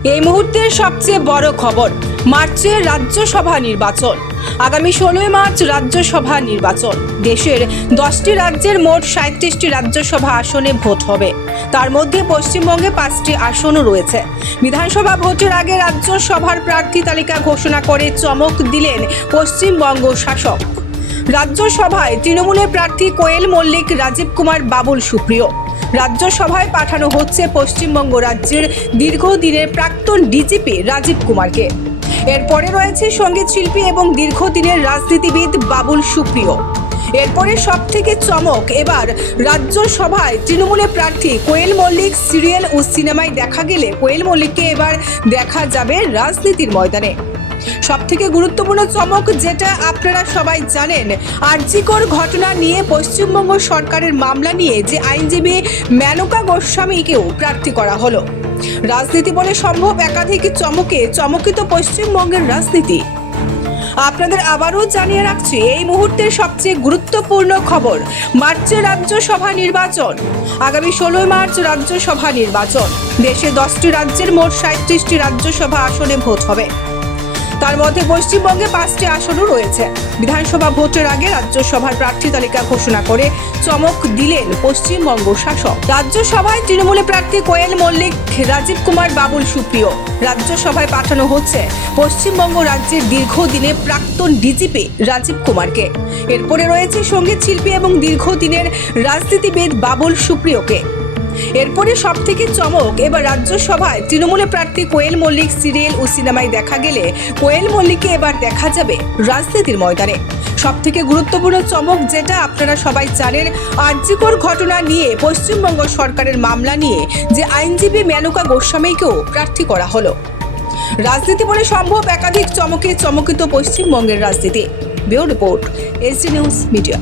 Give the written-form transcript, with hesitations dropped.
এই মুহূর্তের সবচেয়ে বড় খবর, মার্চে রাজ্যসভা নির্বাচন। আগামী 16 মার্চ রাজ্যসভা নির্বাচন। দেশের 10টি রাজ্যের মোট 37টি রাজ্যসভা আসনে ভোট হবে। তার মধ্যে পশ্চিমবঙ্গে 5টি আসনও রয়েছে। বিধানসভা ভোটের আগে রাজ্যসভার প্রার্থী তালিকা ঘোষণা করে চমক দিলেন পশ্চিমবঙ্গ শাসক। রাজ্যসভায় তৃণমূলের প্রার্থী কোয়েল মল্লিক, রাজীব কুমার, বাবুল সুপ্রিয়। রাজ্যসভায় পাঠানো হচ্ছে পশ্চিমবঙ্গ রাজ্যের দীর্ঘদিনের প্রাক্তন ডিজিপি রাজীব কুমারকে। এরপরে রয়েছে সঙ্গীত শিল্পী এবং দীর্ঘদিনের রাজনীতিবিদ বাবুল সুপ্রিয়। এরপরে সব থেকে চমক, এবার রাজ্যসভায় তৃণমূলের প্রার্থী কোয়েল মল্লিক। সিরিয়াল ও সিনেমায় দেখা গেলে কোয়েল মল্লিককে এবার দেখা যাবে রাজনীতির ময়দানে। সবথেকে গুরুত্বপূর্ণ চমক, যেটা আপনারা সবাই জানেন, আরজিকর ঘটনা নিয়ে পশ্চিমবঙ্গ সরকারের মামলা নিয়ে যে আইনজীবী মেনকা গোস্বামীকেও প্রার্থী করা হলো। রাজনীতি বলে সম্ভব, একাধিক চমকে চমকিত পশ্চিমবঙ্গের রাজনীতি। আপনাদের আবারও জানিয়ে রাখছি, এই মুহূর্তের সবচেয়ে গুরুত্বপূর্ণ খবর, মার্চে রাজ্যসভা নির্বাচন। আগামী 16 মার্চ রাজ্যসভা নির্বাচন। দেশে 10টি রাজ্যের মোট 37টি রাজ্যসভা আসনে ভোট হবে। তার মধ্যে পশ্চিমবঙ্গে 5টি আসনও রয়েছে। বিধানসভা ভোটের আগে রাজ্যসভার প্রার্থী তালিকা ঘোষণা করে চমক দিলেন পশ্চিমবঙ্গ শাসক। রাজ্যসভায় তৃণমূলের প্রার্থী কোয়েল মল্লিক, রাজীব কুমার, বাবুল সুপ্রিয়। রাজ্যসভায় পাঠানো হচ্ছে পশ্চিমবঙ্গ রাজ্যের দীর্ঘদিনের প্রাক্তন ডিজিপি রাজীব কুমারকে। এরপরে রয়েছে সঙ্গীত শিল্পী এবং দীর্ঘদিনের রাজনীতিবিদ বাবুল সুপ্রিয়কে। এরপরে সব থেকে চমক, এবার রাজ্যসভায় তৃণমূলের প্রার্থী কোয়েল মল্লিক। সিরিয়াল ও সিনেমায় দেখা গেলে কোয়েল মল্লিককে এবার দেখা যাবে রাজনীতির ময়দানে। সব থেকে গুরুত্বপূর্ণ চমক, যেটা আপনারা সবাই জানেন, আরজিকর ঘটনা নিয়ে পশ্চিমবঙ্গ সরকারের মামলা নিয়ে যে আইনজীবী মেনকা গোস্বামীকেও প্রার্থী করা হলো। রাজনীতি বলে সম্ভব, একাধিক চমকে চমকিত পশ্চিমবঙ্গের রাজনীতি। Bureau report, SD news media.